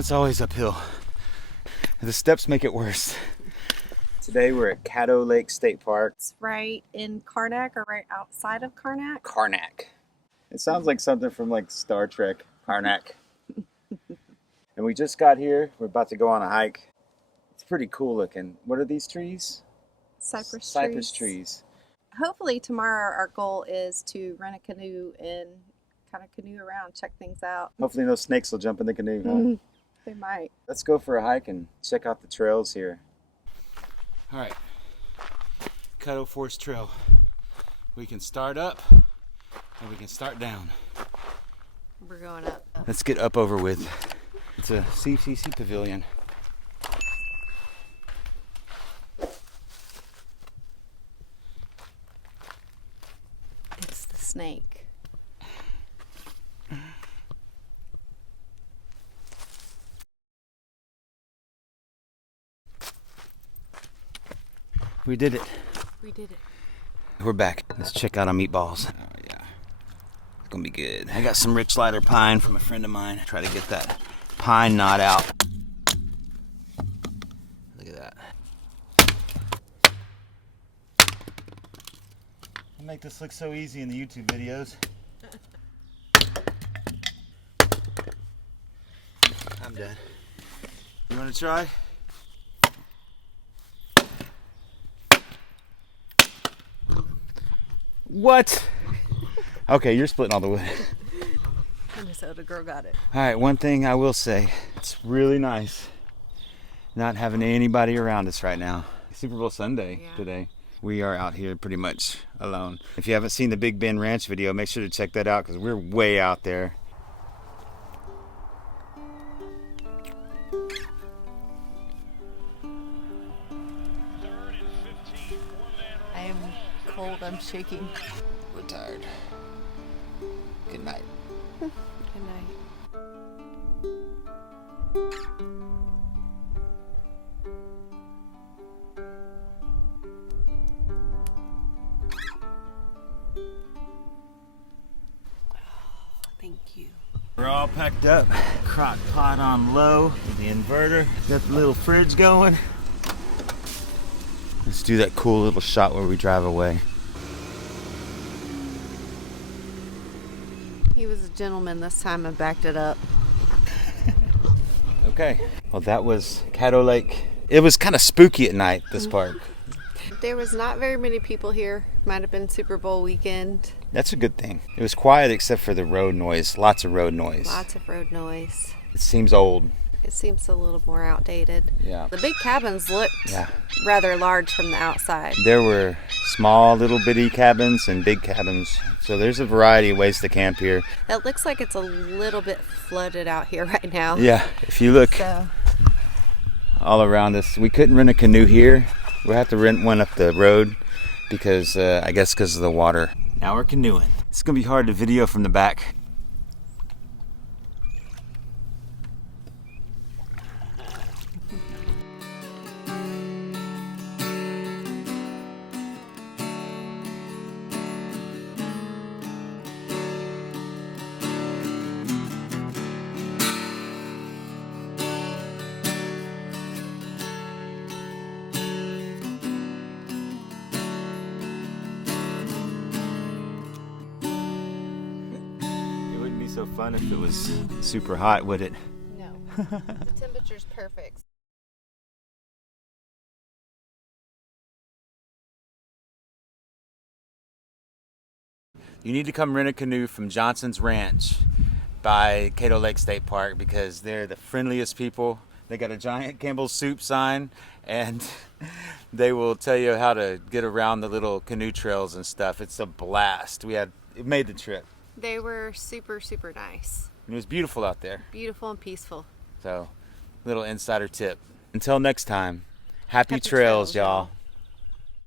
it's always uphill. The steps make it worse. Today we're at Caddo Lake State Park. It's right in Karnak or right outside of Karnak. Karnak. It sounds like something from like Star Trek. Karnak. And we just got here. We're about to go on a hike. It's pretty cool looking. What are these trees? Cypress trees. Hopefully tomorrow our goal is to rent a canoe and kind of canoe around, check things out. Hopefully no snakes will jump in the canoe, huh? They might. Let's go for a hike and check out the trails here. All right, Caddo Forest Trail. We can start up and we can start down. We're going up. Let's get up over with. It's a CCC pavilion. It's the snake. We did it. We did it. We're back. Let's check out our meatballs. Oh yeah, it's gonna be good. I got some rich lighter pine from a friend of mine. Try to get that pine knot out. Look at that. I make this look so easy in the YouTube videos. I'm done. You wanna try? What? Okay, you're splitting all the wood. I just hope the girl got it. All right, one thing I will say, it's really nice not having anybody around us right now. Super Bowl Sunday today. We are out here pretty much alone. If you haven't seen the Big Bend Ranch video, make sure to check that out because we're way out there. I am cold, I'm shaking. We're tired. Good night. Good night. Thank you. We're all packed up. Crock pot on low. The inverter. Got the little fridge going. Let's do that cool little shot where we drive away. He was a gentleman this time and backed it up. Okay. Well, that was Caddo Lake. It was kind of spooky at night, this park. There was not very many people here. Might have been Super Bowl weekend. That's a good thing. It was quiet except for the road noise. Lots of road noise. Lots of road noise. It seems old. It seems a little more outdated. Yeah. The big cabins looked rather large from the outside. There were small little bitty cabins and big cabins. So there's a variety of ways to camp here. It looks like it's a little bit flooded out here right now. Yeah, if you look all around us. We couldn't rent a canoe here. We'll have to rent one up the road because I guess because of the water. Now we're canoeing. It's gonna be hard to video from the back. So fun if it was super hot, would it? No. The temperature's perfect. You need to come rent a canoe from Johnson's Ranch by Caddo Lake State Park because they're the friendliest people. They got a giant Campbell's soup sign and they will tell you how to get around the little canoe trails and stuff. It's a blast. It made the trip. They were super, super nice. It was beautiful out there. Beautiful and peaceful. So, little insider tip. Until next time, happy trails, y'all.